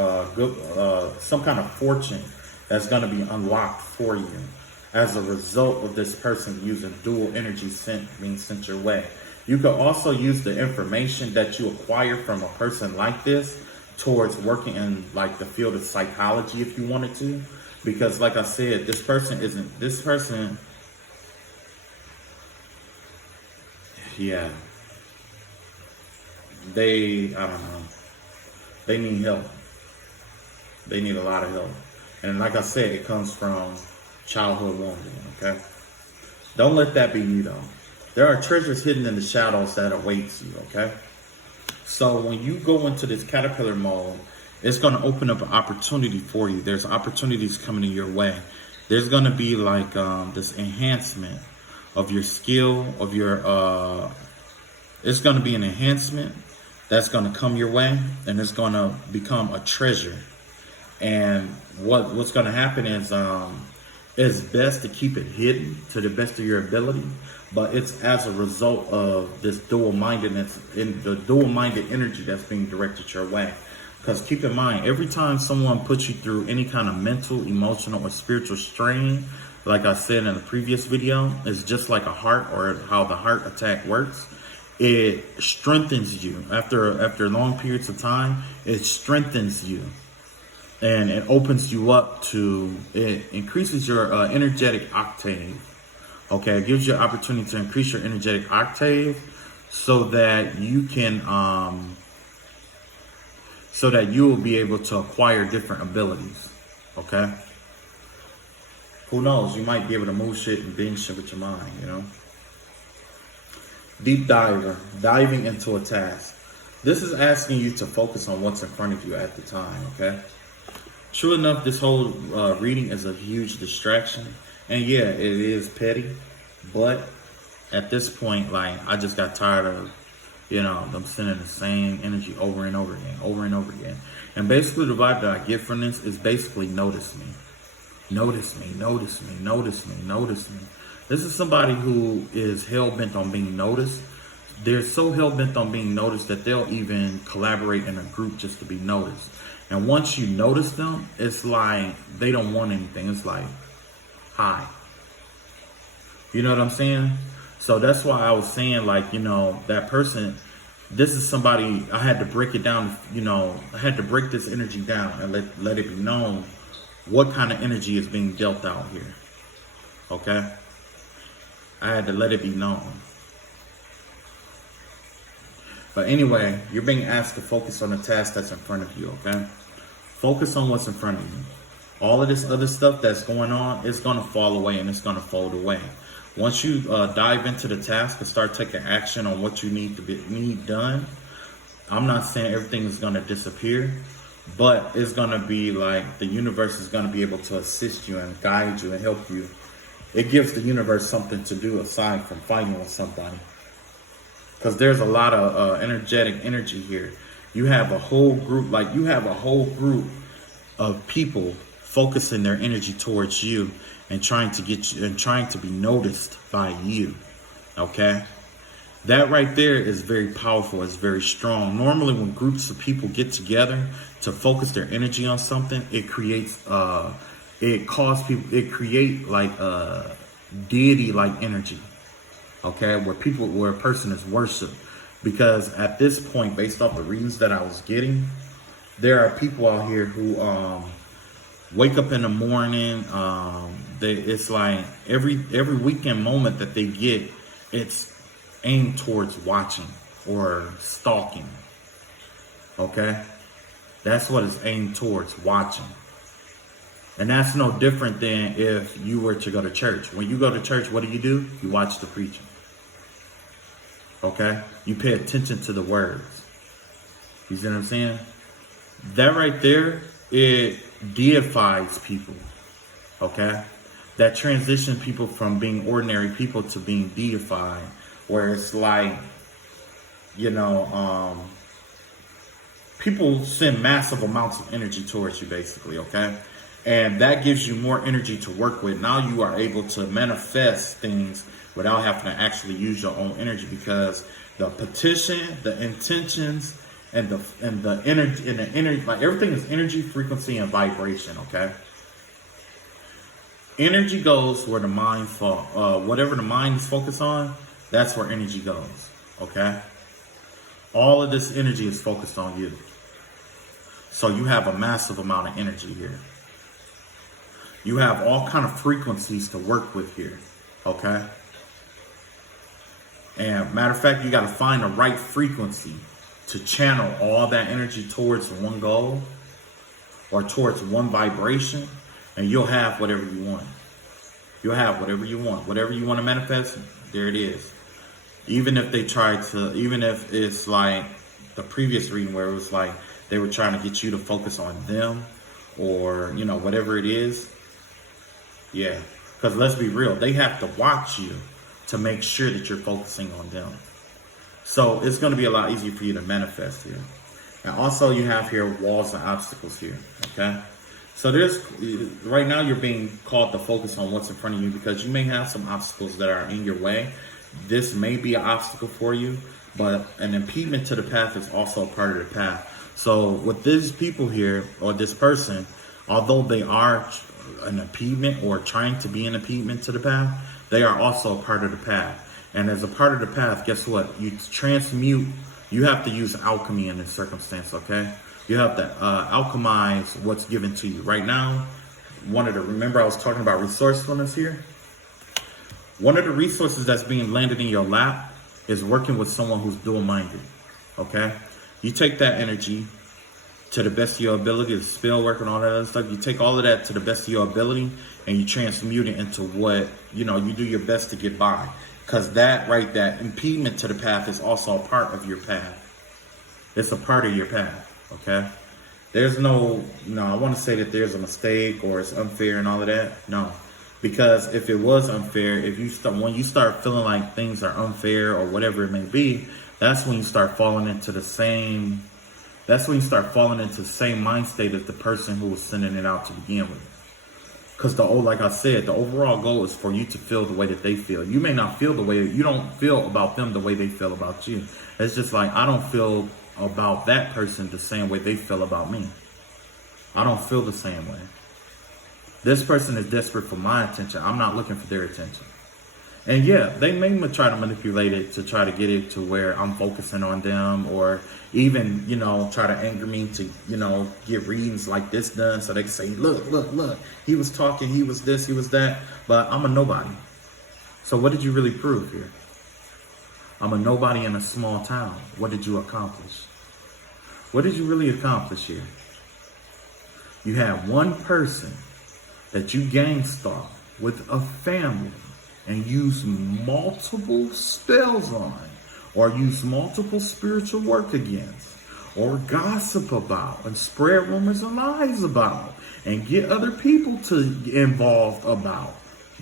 some kind of fortune that's going to be unlocked for you as a result of this person using dual energy being sent your way. You could also use the information that you acquire from a person like this towards working in like the field of psychology if you wanted to. Because like I said, this person, yeah, I don't know, they need help. They need a lot of help. And like I said, it comes from childhood wounding, okay? Don't let that be you though. There are treasures hidden in the shadows that awaits you, okay? So when you go into this caterpillar mode, it's going to open up an opportunity for you. There's opportunities coming in your way. There's going to be like this enhancement of your skill, of your, it's going to be an enhancement that's going to come your way, and it's going to become a treasure. And what's going to happen is it's best to keep it hidden to the best of your ability, but it's as a result of this dual-mindedness, in the dual-minded energy that's being directed your way. Because keep in mind, every time someone puts you through any kind of mental, emotional, or spiritual strain, like I said in the previous video, it's just like a heart, or how the heart attack works. It strengthens you. After long periods of time, it strengthens you. And it opens you up to, it increases your energetic octave. Okay, it gives you an opportunity to increase your energetic octave so that you can, so that you will be able to acquire different abilities. Okay? Who knows? You might be able to move shit and binge shit with your mind, you know? Deep diver, diving into a task. This is asking you to focus on what's in front of you at the time, okay? True enough, this whole reading is a huge distraction. And yeah, it is petty. But at this point, like, I just got tired of, you know, them sending the same energy over and over again, over and over again. And basically the vibe that I get from this is basically notice me. Notice me, notice me, notice me, notice me. This is somebody who is hell-bent on being noticed. They're so hell-bent on being noticed that they'll even collaborate in a group just to be noticed. And once you notice them, it's like they don't want anything. It's like, hi. You know what I'm saying? So that's why I was saying, like, you know, that person, this is somebody, I had to break it down, you know, I had to break this energy down and let it be known what kind of energy is being dealt out here. Okay? I had to let it be known. But anyway, you're being asked to focus on the task that's in front of you, okay? Focus on what's in front of you. All of this other stuff that's going on, it's going to fall away and it's going to fold away. Once you dive into the task and start taking action on what you need done, I'm not saying everything is going to disappear, but it's going to be like the universe is going to be able to assist you and guide you and help you. It gives the universe something to do aside from fighting with somebody. Because there's a lot of energetic energy here. You have a whole group, of people focusing their energy towards you and trying to get you and trying to be noticed by you. Okay? That right there is very powerful. It's very strong. Normally when groups of people get together to focus their energy on something, it creates like deity-like energy. Okay, where a person is worshipped. Because at this point, based off the readings that I was getting, there are people out here who wake up in the morning. It's like every weekend moment that they get, it's aimed towards watching or stalking. Okay, that's what it's aimed towards, watching. And that's no different than if you were to go to church. When you go to church, what do? You watch the preacher. Okay? You pay attention to the words. You see what I'm saying? That right there, it deifies people. Okay? That transition people from being ordinary people to being deified. Where it's like, you know, people send massive amounts of energy towards you, basically, okay? And that gives you more energy to work with. Now you are able to manifest things without having to actually use your own energy, because the petition, the intentions, and the energy, like everything is energy, frequency, and vibration, okay? Energy goes where the mind whatever the mind is focused on, that's where energy goes, okay? All of this energy is focused on you. So you have a massive amount of energy here. You have all kind of frequencies to work with here, okay? And matter of fact, you got to find the right frequency to channel all that energy towards one goal or towards one vibration, and you'll have whatever you want. You'll have whatever you want. Whatever you want to manifest, there it is. Even if they try to, even if it's like the previous reading where it was like they were trying to get you to focus on them, or, you know, whatever it is. Yeah, because let's be real, they have to watch you to make sure that you're focusing on them. So it's going to be a lot easier for you to manifest here. And also you have here walls and obstacles here, okay? So right now you're being called to focus on what's in front of you, because you may have some obstacles that are in your way. This may be an obstacle for you, but an impediment to the path is also a part of the path. So with these people here, or this person, although they are an impediment or trying to be an impediment to the path, they are also a part of the path. And as a part of the path, guess what? You transmute, you have to use alchemy in this circumstance, okay? You have to alchemize what's given to you. Right now, remember I was talking about resourcefulness here? One of the resources that's being landed in your lap is working with someone who's dual-minded, okay? You take that energy to the best of your ability, the spell work and all that other stuff. You take all of that to the best of your ability and you transmute it into what, you know, you do your best to get by. Because that impediment to the path is also a part of your path. It's a part of your path, okay? There's no, I want to say that there's a mistake or it's unfair and all of that. No. Because if it was unfair, when you start feeling like things are unfair or whatever it may be, that's when you start falling into the same mind state as the person who was sending it out to begin with. Because like I said, the overall goal is for you to feel the way that they feel. You may not feel you don't feel about them the way they feel about you. It's just like, I don't feel about that person the same way they feel about me. I don't feel the same way. This person is desperate for my attention. I'm not looking for their attention. And yeah, they may try to manipulate it to try to get it to where I'm focusing on them, or even, you know, try to anger me to, you know, get readings like this done so they can say, look, he was talking, he was this, he was that, but I'm a nobody. So what did you really prove here? I'm a nobody in a small town. What did you accomplish? What did you really accomplish here? You have one person that you gang stalk with a family and use multiple spells on, or use multiple spiritual work against, or gossip about, and spread rumors and lies about, and get other people to involved about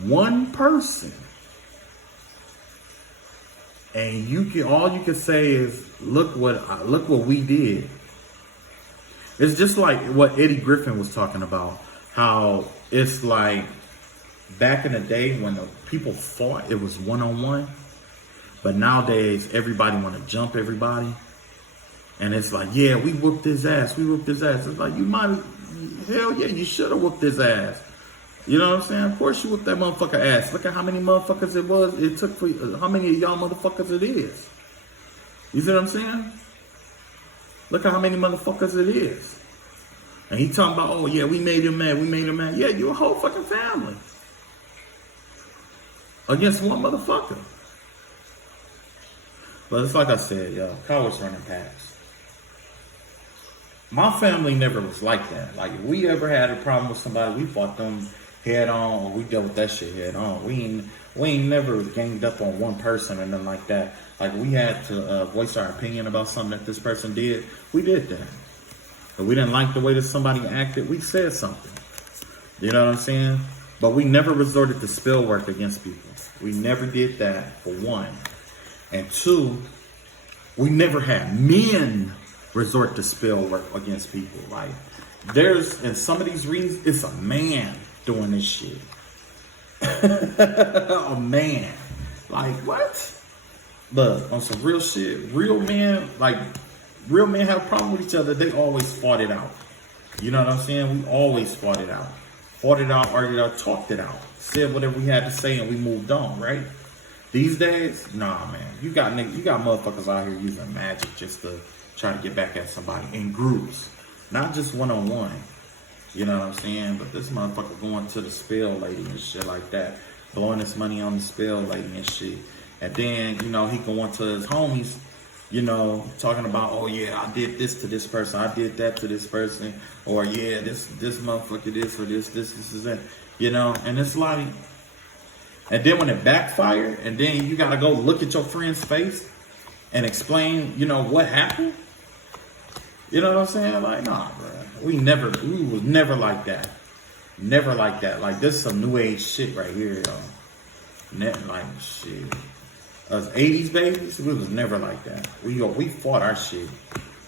one person. And all you can say is, look what we did. It's just like what Eddie Griffin was talking about, how it's like back in the day when the people fought, it was one-on-one. But nowadays, everybody want to jump everybody. And it's like, yeah, we whooped his ass. It's like, hell yeah, you should have whooped his ass. You know what I'm saying? Of course you whooped that motherfucker ass. Look at how many motherfuckers it took for how many of y'all motherfuckers it is. You see what I'm saying? Look at how many motherfuckers it is. And he talking about, oh yeah, we made him mad. Yeah, you a whole fucking family. Against one motherfucker. But it's like I said, yo, cowards running past. My family never was like that. Like, if we ever had a problem with somebody, we fought them head on, or we dealt with that shit head on. We ain't never ganged up on one person or nothing like that. Like, we had to voice our opinion about something that this person did. We did that. If we didn't like the way that somebody acted, we said something. You know what I'm saying? But we never resorted to spell work against people. We never did that, for one. And two, we never had men resort to spell work against people. Like, there's, in some of these readings, it's a man doing this shit. A man. Like, what? Look, on some real shit, real men have a problem with each other. They always fought it out. You know what I'm saying? We always fought it out. Fought it out, argued it out, talked it out. Said whatever we had to say and we moved on, right? These days, nah, man. You got motherfuckers out here using magic just to try to get back at somebody in groups. Not just one-on-one. You know what I'm saying? But this motherfucker going to the spell lady and shit like that. Blowing his money on the spell lady and shit. And then, you know, he going to his homies, you know, talking about, oh yeah, I did this to this person, I did that to this person, or yeah, this motherfucker this or this is that, you know, and it's like, and then when it backfired, and then you gotta go look at your friend's face and explain, you know, what happened. You know what I'm saying? Like, nah, bro, we was never like that, never like that. Like, this is some new age shit right here, yo. Like, shit. Us 80s babies, we was never like that. We fought our shit.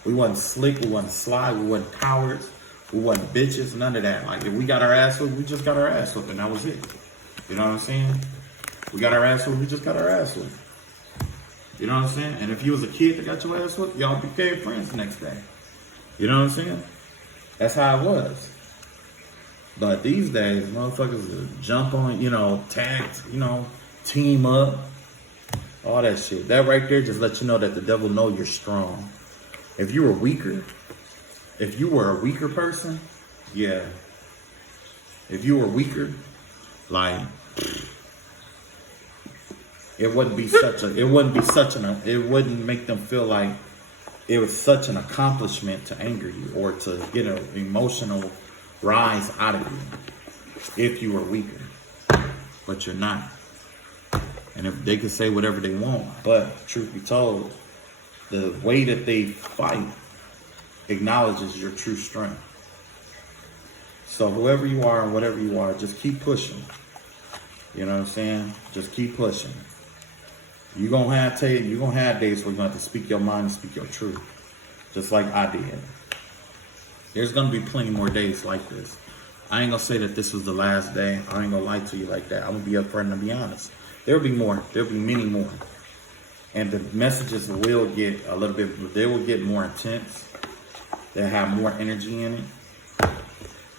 We wasn't slick, we wasn't sly, we wasn't cowards, we wasn't bitches, none of that. Like, if we got our ass whooped, we just got our ass whooped, and that was it. You know what I'm saying? We got our ass whooped, we just got our ass whooped. You know what I'm saying? And if you was a kid that got your ass whooped, y'all became friends the next day. You know what I'm saying? That's how it was. But these days, motherfuckers jump on, you know, tags, you know, team up. All that shit. That right there just lets you know that the devil know you're strong. If you were a weaker person, yeah. If you were weaker, like, it wouldn't make them feel like it was such an accomplishment to anger you or to get an emotional rise out of you if you were weaker. But you're not. And if they can say whatever they want, but truth be told, the way that they fight acknowledges your true strength. So whoever you are and whatever you are, just keep pushing. You know what I'm saying? Just keep pushing. You're gonna have days where you're gonna have to speak your mind and speak your truth. Just like I did. There's gonna be plenty more days like this. I ain't gonna say that this was the last day. I ain't gonna lie to you like that. I'm gonna be upfront and be honest. There'll be more. There'll be many more. And the messages will get they will get more intense. They'll have more energy in it.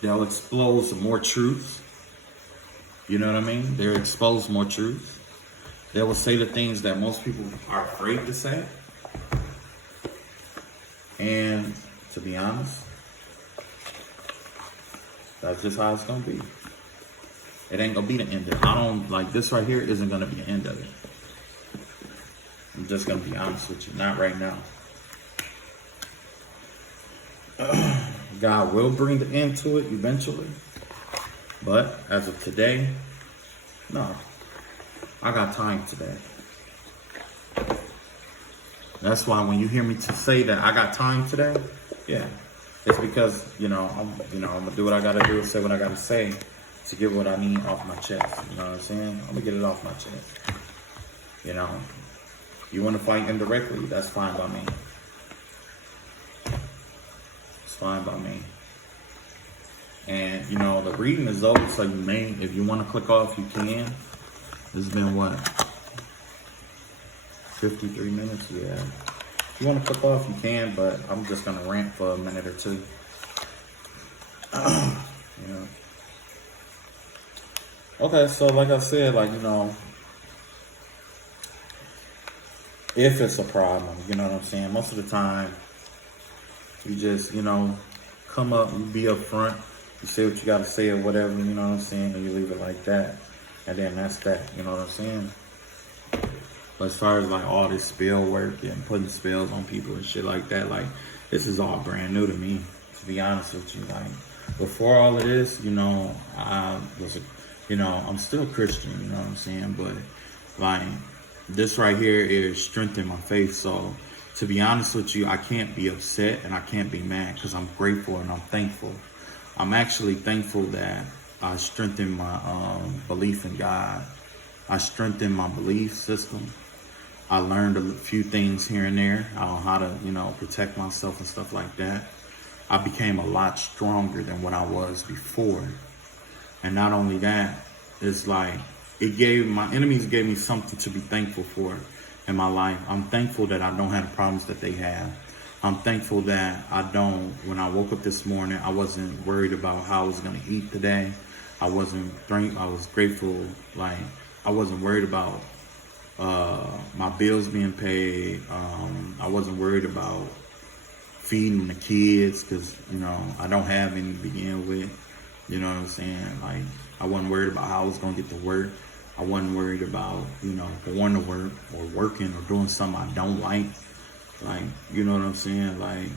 They'll expose more truths. You know what I mean? They'll expose more truths. They will say the things that most people are afraid to say. And to be honest, that's just how it's gonna be. It ain't gonna be the end of it. This right here isn't gonna be the end of it. I'm just gonna be honest with you, not right now. God will bring the end to it eventually. But as of today, no. I got time today. That's why when you hear me say that I got time today, yeah. It's because, I'm gonna do what I gotta do, say what I gotta say to get what I need off my chest. You know what I'm saying? I'm gonna get it off my chest. You wanna fight indirectly, that's fine by me. It's fine by me. And the reading is over, so you may, if you wanna click off, you can. This has been what? 53 minutes? Yeah. If you want to click off, you can, but I'm just going to rant for a minute or two. Okay, so like I said, if it's a problem, you know what I'm saying? Most of the time, you just, come up, you be up front, you say what you got to say or whatever, you know what I'm saying? And you leave it like that. And then that's that, you know what I'm saying? But as far as all this spell work and putting spells on people and shit like that, this is all brand new to me, to be honest with you. Before all of this, I was, I'm still Christian, you know what I'm saying? But this right here is strengthening my faith. So to be honest with you, I can't be upset and I can't be mad because I'm grateful and I'm thankful. I'm actually thankful that I strengthened my belief in God. I strengthened my belief system. I learned a few things here and there on how to, protect myself and stuff like that. I became a lot stronger than what I was before. And not only that, it's like my enemies gave me something to be thankful for in my life. I'm thankful that I don't have the problems that they have. I'm thankful that when I woke up this morning, I wasn't worried about how I was going to eat today. I was grateful, like I wasn't worried about my bills being paid. I wasn't worried about feeding the kids because, I don't have any to begin with. You know what I'm saying? Like, I wasn't worried about how I was going to get to work. I wasn't worried about, going to work or working or doing something I don't like. Like, you know what I'm saying? Like,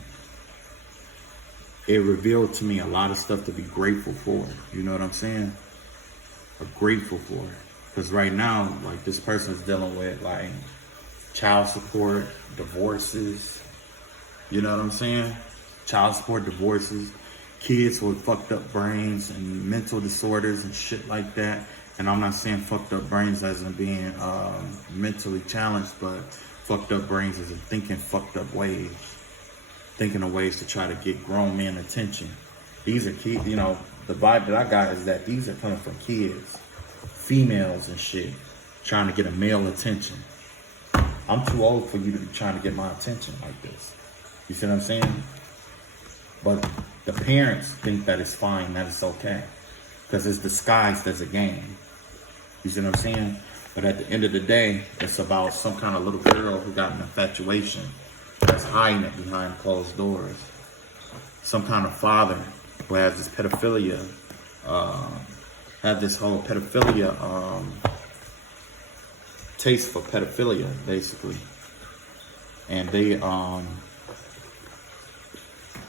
it revealed to me a lot of stuff to be grateful for. You know what I'm saying? Or grateful for. Because right now, like, this person is dealing with, like, child support, divorces. You know what I'm saying? Child support, divorces. Kids with fucked up brains and mental disorders and shit like that. And I'm not saying fucked up brains as in being mentally challenged, but fucked up brains as in thinking fucked up ways. Thinking of ways to try to get grown men attention. These are kids, the vibe that I got is that these are coming from kids, females and shit, trying to get a male attention. I'm too old for you to be trying to get my attention like this. You see what I'm saying? But the parents think that it's fine, that it's okay. Because it's disguised as a game. You see what I'm saying? But at the end of the day, it's about some kind of little girl who got an infatuation that's hiding it behind closed doors. Some kind of father who has this pedophilia, taste for pedophilia, basically. And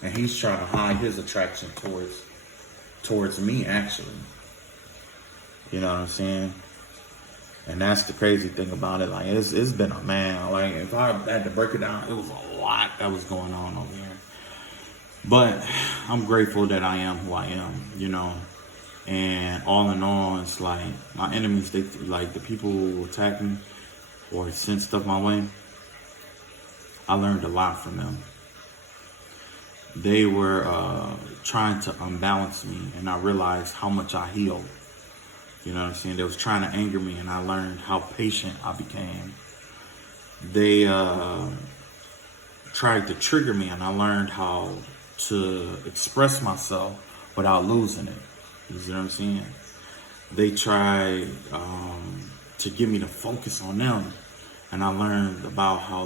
and he's trying to hide his attraction towards me, actually. You know what I'm saying? And that's the crazy thing about it. Like, it's been a man. Like, if I had to break it down, it was a lot that was going on over here. But I'm grateful that I am who I am, And all in all, it's like my enemies, like the people who attack me or send stuff my way, I learned a lot from them. They were trying to unbalance me, and I realized how much I healed. You know what I'm saying? They was trying to anger me, and I learned how patient I became. They tried to trigger me, and I learned how to express myself without losing it. You see what I'm saying? They tried to get me to focus on them, and I learned about how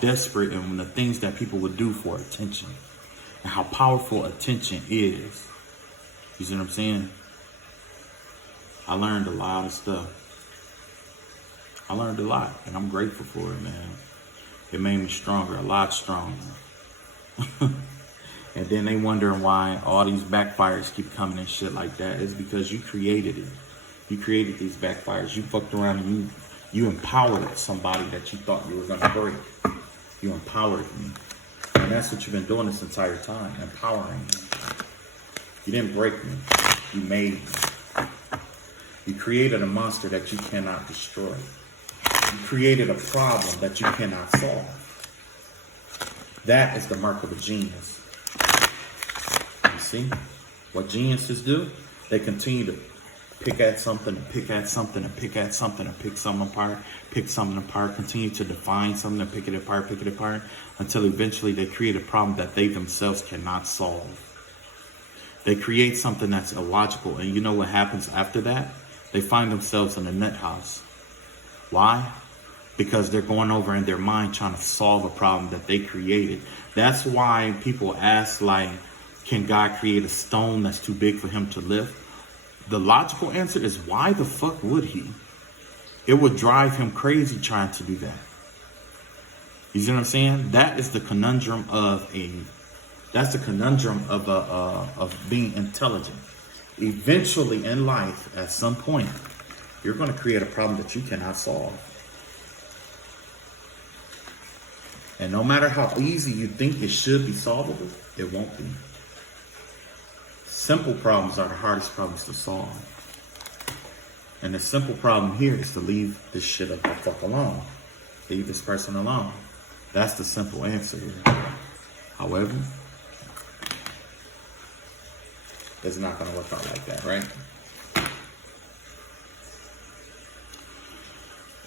desperate and the things that people would do for attention, and how powerful attention is. You see what I'm saying? I learned a lot of stuff. I learned a lot, and I'm grateful for it, man. It made me stronger, a lot stronger. And then they wondering why all these backfires keep coming and shit like that. It's because you created it. You created these backfires. You fucked around and you empowered somebody that you thought you were going to break. You empowered me. And that's what you've been doing this entire time, empowering me. You didn't break me. You made me. You created a monster that you cannot destroy. You created a problem that you cannot solve. That is the mark of a genius. You see? What geniuses do? They continue to pick at something and pick at something and pick at something and pick something apart, continue to define something and pick it apart, until eventually they create a problem that they themselves cannot solve. They create something that's illogical, and you know what happens after that? They find themselves in a nut house. Why? Because they're going over in their mind trying to solve a problem that they created. That's why people ask, like, can God create a stone that's too big for him to lift? The logical answer is, why the fuck would he? It would drive him crazy trying to do that. You see what I'm saying? That is the conundrum of being intelligent. Eventually in life, at some point, you're going to create a problem that you cannot solve. And no matter how easy you think it should be solvable, it won't be. Simple problems are the hardest problems to solve. And the simple problem here is to leave this shit the fuck alone. Leave this person alone. That's the simple answer here. However, it's not going to work out like that, right?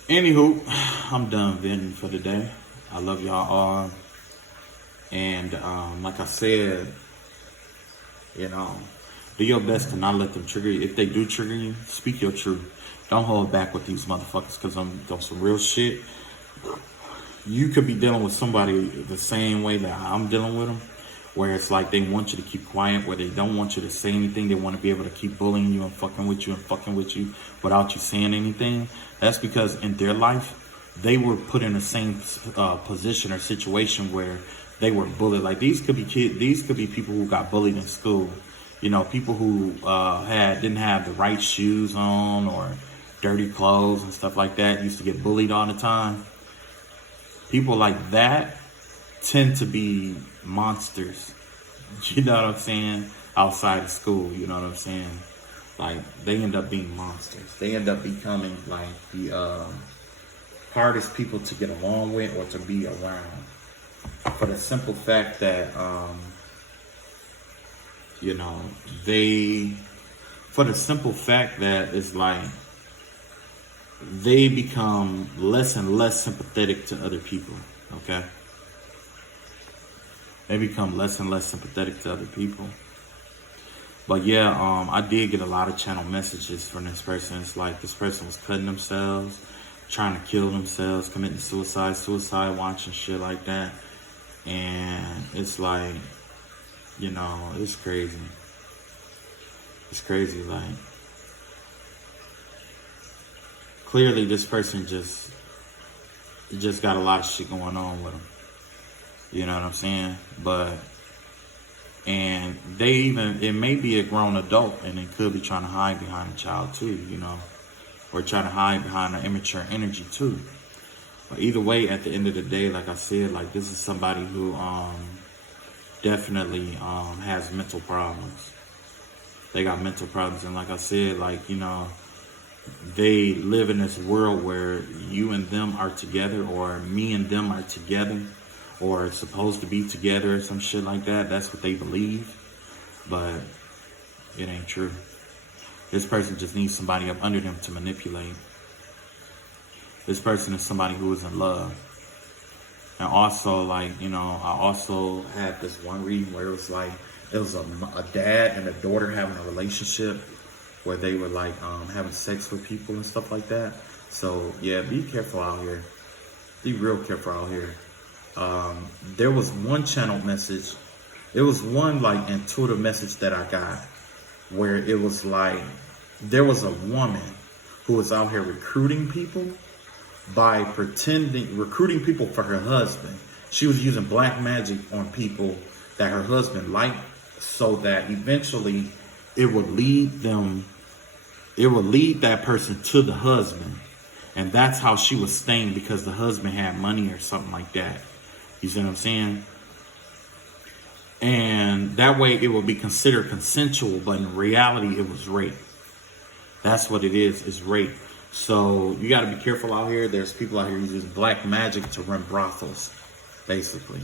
Anywho, I'm done venting for the day. I love y'all all. And like I said, you know, do your best to not let them trigger you. If they do trigger you, speak your truth. Don't hold back with these motherfuckers, because I'm doing some real shit. You could be dealing with somebody the same way that I'm dealing with them, where it's like they want you to keep quiet, where they don't want you to say anything. They want to be able to keep bullying you and fucking with you without you saying anything. That's because in their life, they were put in the same position or situation where they were bullied. Like these could be people who got bullied in school. You know, people who didn't have the right shoes on or dirty clothes and stuff like that, used to get bullied all the time. People like that tend to be monsters. You know what I'm saying? Outside of school, you know what I'm saying? Like, they end up being monsters. They end up becoming like the hardest people to get along with or to be around. For the simple fact that, you know, for the simple fact that it's like, they become less and less sympathetic to other people, okay? They become less and less sympathetic to other people. But yeah, I did get a lot of channel messages from this person. It's like this person was cutting themselves, trying to kill themselves, committing suicide watch and shit like that. And it's like, you know, it's crazy. It's crazy, like, clearly this person just got a lot of shit going on with them. You know what I'm saying? And it may be a grown adult, and it could be trying to hide behind a child too, you know, or trying to hide behind an immature energy too. But either way, at the end of the day, like I said, like this is somebody who definitely has mental problems. They got mental problems, and like I said, like, you know, they live in this world where you and them are together, or me and them are together, or supposed to be together, or some shit like that. That's what they believe, but it ain't true. This person just needs somebody up under them to manipulate. This person is somebody who is in love. And also, like, you know, I also had this one reading where it was like, it was a dad and a daughter having a relationship where they were like having sex with people and stuff like that. So yeah, be careful out here. Be real careful out here. There was one channel message. It was one like intuitive message that I got where it was like, there was a woman who was out here recruiting people by recruiting people for her husband. She was using black magic on people that her husband liked, so that eventually it would lead that person to the husband. And that's how she was staying, because the husband had money or something like that. You see what I'm saying? And that way it will be considered consensual, but in reality it was rape. That's what it is rape. So you got to be careful out here. There's people out here using black magic to run brothels, basically.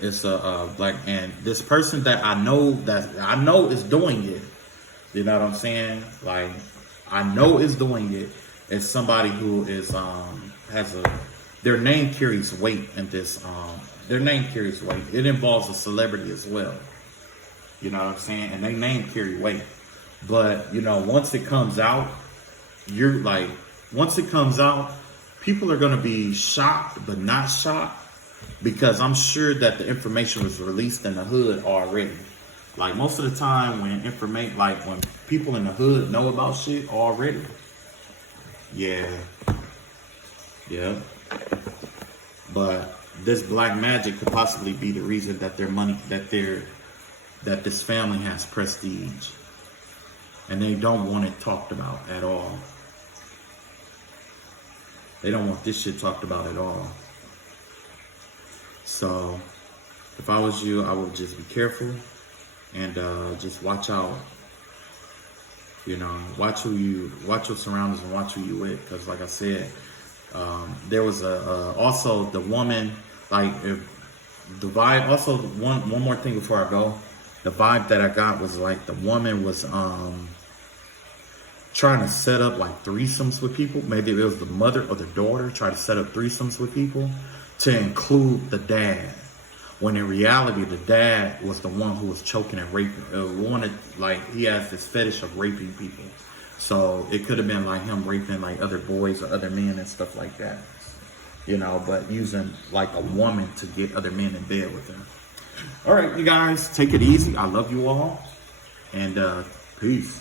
It's a black, and this person that I know is doing it. You know what I'm saying? Like, I know is doing it. Is somebody who is their name carries weight in this. Their name carries weight. It involves a celebrity as well. You know what I'm saying? And they name carry weight. But you know, once it comes out, people are gonna be shocked, but not shocked, because I'm sure that the information was released in the hood already. Like most of the time when people in the hood know about shit already. Yeah. But this black magic could possibly be the reason that that this family has prestige. And they don't want it talked about at all. They don't want this shit talked about at all. So, if I was you, I would just be careful and just watch out You know, watch your surroundings and watch who you with. Because like I said, there was also the woman, like if the vibe. Also, one more thing before I go, the vibe that I got was like the woman was trying to set up like threesomes with people. Maybe it was the mother or the daughter trying to set up threesomes with people to include the dad. When in reality, the dad was the one who was choking and raping. He has this fetish of raping people. So it could have been like him raping like other boys or other men and stuff like that. You know, but using like a woman to get other men in bed with him. All right, you guys, take it easy. I love you all. And peace.